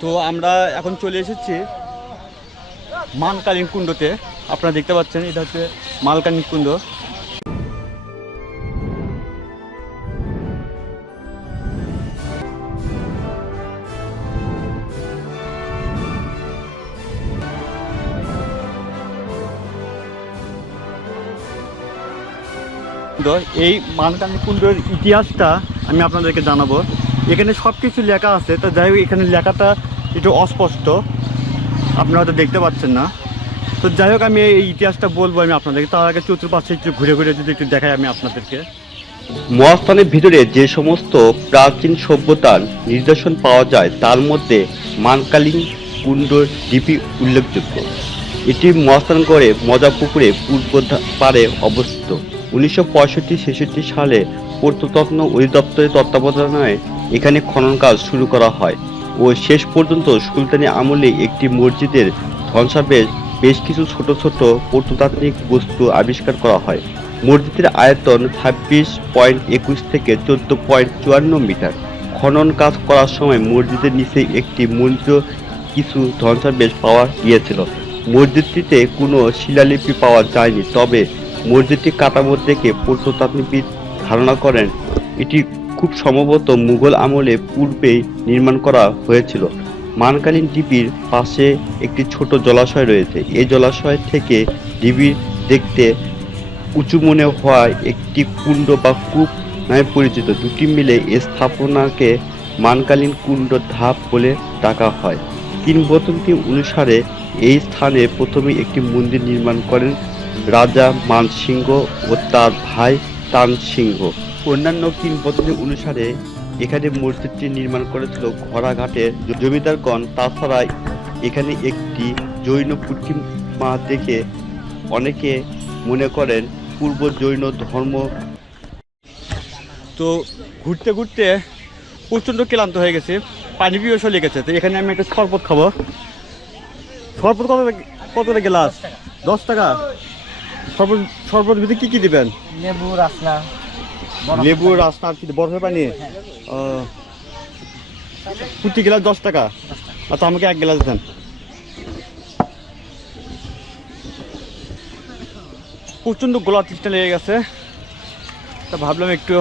তো আমরা এখন চলে এসেছি মানকালীন কুণ্ডতে। আপনারা দেখতে পাচ্ছেন এটা হচ্ছে মানকালীন কুণ্ড। এই মানকালীন কুণ্ডের ইতিহাসটা আমি আপনাদেরকে জানাবো। এখানে সব কিছু লেখা আছে, তো যাই হোক এখানে লেখাটা একটু অস্পষ্ট, আপনারা হয়তো দেখতে পাচ্ছেন না। তো যাই হোক আমি এই ইতিহাসটা বলবো আমি আপনাদেরকে। তার আগে চতুর্পাশে একটু ঘুরে ঘুরে যদি একটু দেখাই আমি আপনাদেরকে। মহাস্থানের ভিতরে যে সমস্ত প্রাচীন সভ্যতার নিদর্শন পাওয়া যায় তার মধ্যে মানকালীন কুণ্ড ঢিপি উল্লেখযোগ্য। এটি মহাস্থানগড়ে মজাপুকুরে পূর্ব পারে অবস্থিত। 1965-66 সালে প্রত্নতত্ত্ব অধিদপ্তরের তত্ত্বাবধানে এখানে খনন কাজ শুরু করা হয় ও শেষ পর্যন্ত সুলতানি আমলে একটি মসজিদের ধ্বংসাবশেষ বেশ কিছু ছোট ছোট প্রত্নতাত্ত্বিক বস্তু আবিষ্কার করা হয়। মসজিদের আয়তন 26.21 থেকে 14.54 মিটার। খনন কাজ করার সময় মসজিদের নিচে একটি মন্দির কিছু ধ্বংসাবশেষ পাওয়া গিয়েছিল। মসজিদটিতে কোনো শিলালিপি পাওয়া যায়নি, তবে মসজিদটি কাঠামো দেখে প্রত্নতাত্ত্বিকবিদ ধারণা করেন এটি খুব সম্ভবত মুঘল আমলে পূর্বেই নির্মাণ করা হয়েছিল। মানকালীন ঢিপির পাশে একটি ছোট জলাশয় রয়েছে। এই জলাশয় থেকে ঢিপি দেখতে উঁচু মনে হওয়ায় একটি কুণ্ড বা কূপ নামে পরিচিত। দুটি মিলে এই স্থাপনাকে মানকালীন কুণ্ড ধাপ বলে ডাকা হয়। কিংবদন্তি অনুসারে এই স্থানে প্রথমে একটি মন্দির নির্মাণ করেন রাজা মানসিংহ ও তার ভাই তানসিংহ। অন্যান্য কিংবদন্তি অনুসারে এখানে মসজিদটি নির্মাণ করেছিল ঘোড়াঘাটের জমিদারগণ। তাছাড়া এখানে একটি জৈন প্রতিমা দেখে অনেকে মনে করেন পূর্ব জৈন ধর্ম। তো ঘুরতে ঘুরতে প্রচণ্ড ক্লান্ত হয়ে গেছে, পানি পিপাসা লেগেছে। তো এখানে আমি একটা শরবত খাবো। শরবত কত গ্লাস? 10 টাকা। শরবত ভিতরে কি কি দিবেন? লেবু রাসনা আর কি বরফের পানি? প্রতি গ্লাস 10 টাকা। আচ্ছা আমাকে 1 গ্লাস দেন। প্রচণ্ড গোলা তৃষ্ণা লেগে গেছে, তা ভাবলাম একটু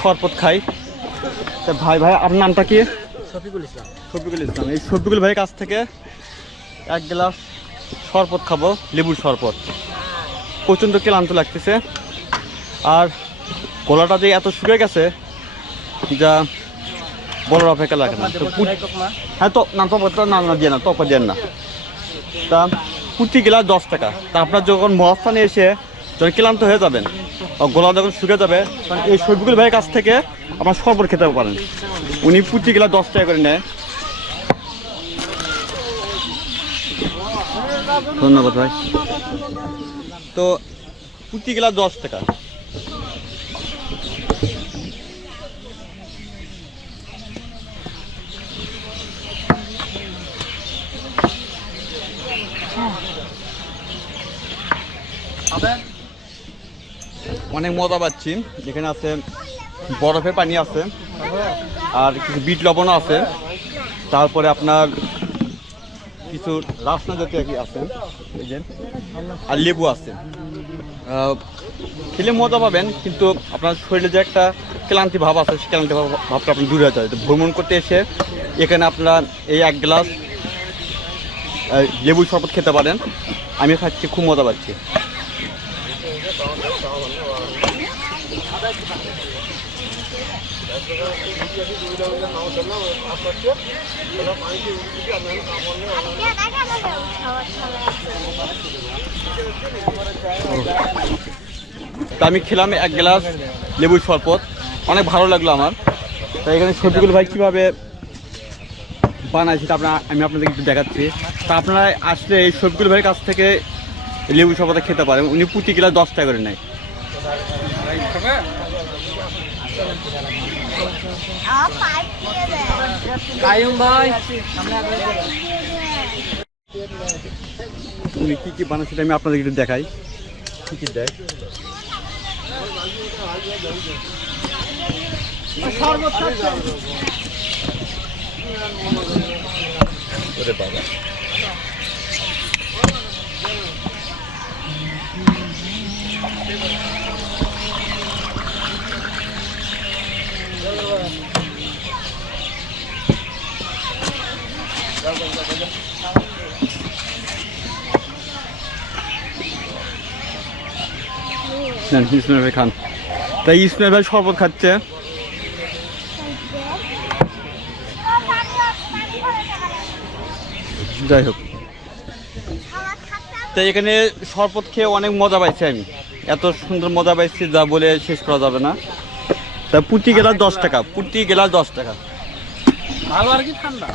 শরবত খাই। তা ভাই আপনার নামটা কি? শফিকুল ইসলাম। শফিকুল ইসলাম। এই শফিকুল ভাইয়ের কাছ থেকে 1 গ্লাস শরবত খাবো, লেবুর শরবত। প্রচণ্ড ক্লান্ত লাগতেছে আর গলাটা যে এত শুকিয়ে গেছে যা বলার অপেক্ষা লাগে না। হ্যাঁ তো না দিয়ে না, তপা দেন না। তা প্রতি গ্লাস 10 টাকা। তা আপনার যখন মহাস্থানে এসে যখন ক্লান্ত হয়ে যাবেন, গলা যখন শুকিয়ে যাবে, তখন এই শফিকুল ভাইয়ের কাছ থেকে আপনার শরবত খেতে পারেন। উনি প্রতি গ্লাস 10 টাকা করে নেয়। ধন্যবাদ ভাই। তো প্রতি গ্লাস 10 টাকা। অনেক মজা পাচ্ছি। এখানে আছে বরফের পানি আছে আর কিছু বিট লবণও আছে, তারপরে আপনার কিছু রাসনা জাতীয় কি আছে এই যে, আর লেবু আছে। খেলে মজা পাবেন, কিন্তু আপনার শরীরে যে একটা ক্লান্তি ভাব আছে সেই ক্লান্তি ভাবটা আপনি দূরে যায়। তো ভ্রমণ করতে এসে এখানে আপনারা এই 1 গ্লাস লেবুর শরবত খেতে পারেন। আমি খাচ্ছি, খুব মজা পাচ্ছি। তা আমি খেলাম 1 গ্লাস লেবুর শরবত, অনেক ভালো লাগলো আমার। তাই এখানে শফিকুল ভাই কীভাবে বানাইছি আমি আপনাদের একটু দেখাচ্ছি। তা আপনারা আসলে এই শফিকুল ভাইয়ের কাছ থেকে লেবু শরবত খেতে পারেন। উনি প্রতি গ্লাস 10 টাকা করে নেয়। উনি কি কি বানাচ্ছে আমি আপনাদের একটু দেখাই। কি কি দেয় ইসমাইল ভাই খান। তাই ইসমাইল ভাই শরবত খাচ্ছে। যাই হোক, তাই এখানে শরবত খেয়ে অনেক মজা পাইছি আমি, এত সুন্দর মজা পাইছি যা বলে শেষ করা যাবে না। তা প্রতি গেলাস 10 টাকা, প্রতি গেলাস 10 টাকা। ভালো আর কি ঠান্ডা।